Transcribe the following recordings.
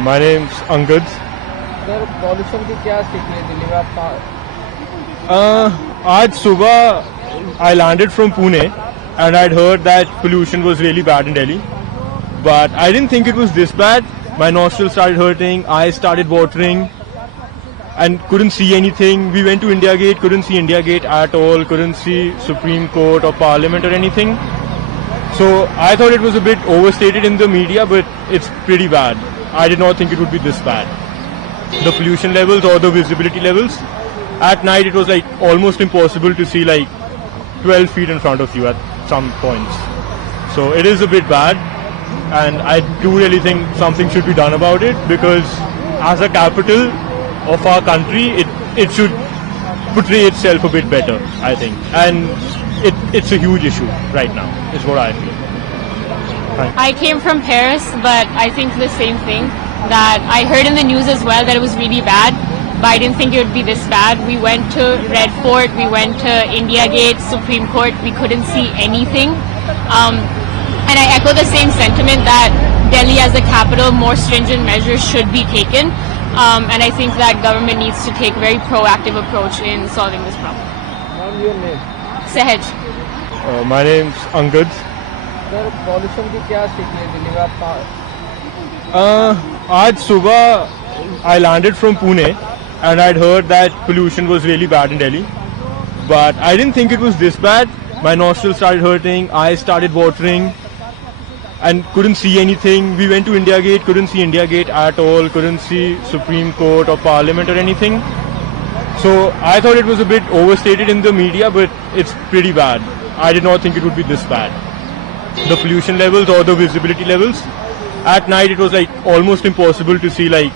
My name's Angad. Sir pollution की क्या स्थिति है दिल्ली में? आप आज सुबह I landed from Pune and I'd heard that pollution was really bad in Delhi. But I didn't think it was this bad. My nostrils started hurting, eyes started watering and couldn't see anything. We went to India Gate, couldn't see India Gate at all, couldn't see Supreme Court or Parliament or anything. So I thought it was a bit overstated in the media, but it's pretty bad. I did not think it would be this bad. The pollution levels or the visibility levels. At night it was like almost impossible to see like 12 feet in front of you at some points. So it is a bit bad and I do really think something should be done about it, because as a capital of our country it should portray itself a bit better, I think. And it's a huge issue right now, is what I feel. Thanks. I came from Paris, but I think the same thing, that I heard in the news as well that it was really bad, but I didn't think it would be this bad. We went to Red Fort, we went to India Gate, Supreme Court, we couldn't see anything. And I echo the same sentiment that Delhi as a capital, more stringent measures should be taken. And I think that government needs to take a very proactive approach in solving this problem. Ma'am, your name? Sahaj. My name's Angad. Sir pollution की क्या स्थिति है दिल्ली में? आप आज सुबह I landed from Pune and I'd heard that pollution was really bad in Delhi. But I didn't think it was this bad. My nostrils started hurting, eyes started watering and couldn't see anything. We went to India Gate, couldn't see India Gate at all, couldn't see Supreme Court or Parliament or anything. So I thought it was a bit overstated in the media, but it's pretty bad. I did not think it would be this bad. The pollution levels or the visibility levels. At night it was like almost impossible to see like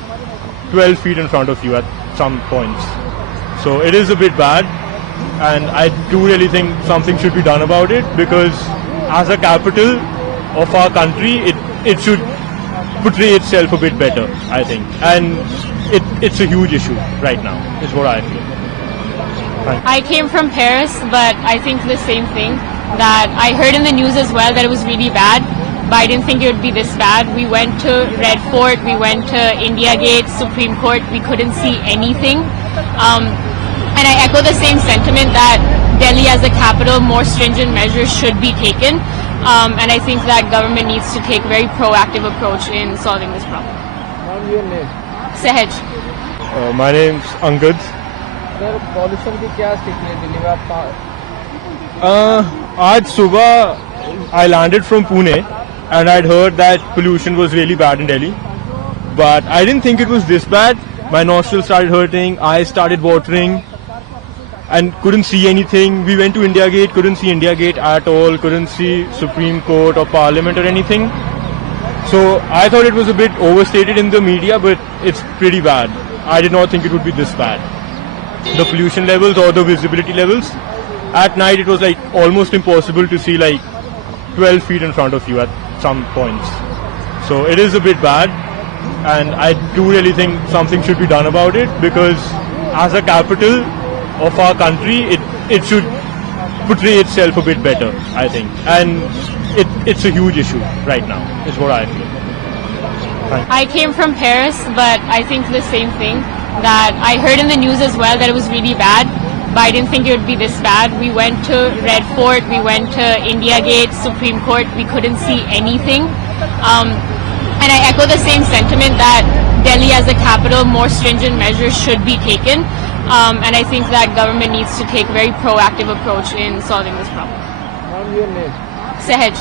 12 feet in front of you at some points. So it is a bit bad and I do really think something should be done about it, because as a capital of our country it should portray itself a bit better, I think. And it's a huge issue right now, is what I feel. Thanks. I came from Paris, but I think the same thing, that I heard in the news as well that it was really bad, but I didn't think it would be this bad. We went to Red Fort, we went to India Gate, Supreme Court, we couldn't see anything. And I echo the same sentiment that Delhi as a capital, more stringent measures should be taken. And I think that government needs to take a very proactive approach in solving this problem. Ma'am, your name? Sahaj. My name's Angad. Sir pollution की क्या स्थिति है दिल्ली में? आप आज सुबह I landed from Pune and I'd heard that pollution was really bad in Delhi. But I didn't think it was this bad. My nostrils started hurting, eyes started watering and couldn't see anything. We went to India Gate, couldn't see India Gate at all, couldn't see Supreme Court or Parliament or anything. So I thought it was a bit overstated in the media, but it's pretty bad. I did not think it would be this bad. The pollution levels or the visibility levels. At night it was like almost impossible to see like 12 feet in front of you at some points. So it is a bit bad and I do really think something should be done about it, because as a capital of our country it should portray itself a bit better, I think. And it's a huge issue right now, is what I feel. Thanks. I came from Paris, but I think the same thing, that I heard in the news as well that it was really bad, but I didn't think it would be this bad. We went to Red Fort, we went to India Gate, Supreme Court, we couldn't see anything. And I echo the same sentiment that Delhi as a capital, more stringent measures should be taken. And I think that government needs to take a very proactive approach in solving this problem. Ma'am, your name? Sahaj.